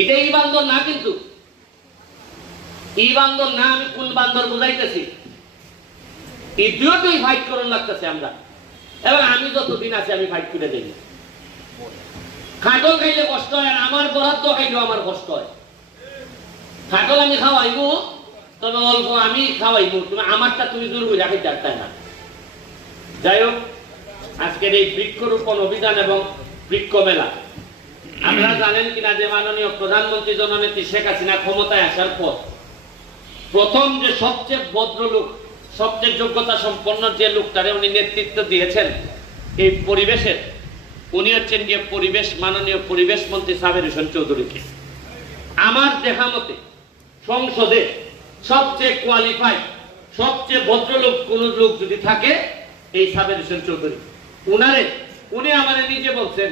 এটা এই বান্দর না, কিন্তু এই বান্দর না, আমি কোন বান্দর বুঝাইতেছি। এই দুটোই ফাইট করার লাগতেছে আমরা, এবং আমি যতদিন আছি আমি ফাইট করে দিই। খাটল খাইলে কষ্ট হয়, আর আমার বরাদ্দ খাইলেও আমার কষ্ট হয়। খাটল আমি খাওয়াইবো, তবে অল্প আমি খাওয়াইবো, তুমি আমারটা তুমি দূর করে রাখি চারটায় না। যাই হোক, আজকের এই বৃক্ষরোপণ অভিযান এবং বৃক্ষ মেলা, আপনারা জানেন কিনা যে মাননীয় প্রধানমন্ত্রী জননেত্রী শেখ হাসিনা ক্ষমতায় আসার পর প্রথম যে সবচেয়ে ভদ্রলোক, সবচেয়ে যোগ্যতা সম্পন্ন যে লোকটারে উনি নেতৃত্ব দিয়েছেন এই পরিবেশের, উনি হচ্ছেন গিয়ে পরিবেশ, মাননীয় পরিবেশ মন্ত্রী সাবের হোসেন চৌধুরীকে। আমার দেখা মতে সংসদে সবচেয়ে কোয়ালিফাইড, সবচেয়ে ভদ্রলোক কোন লোক যদি থাকে এই সাবের হোসেন চৌধুরী। উনি আমাদের নিজে বলছেন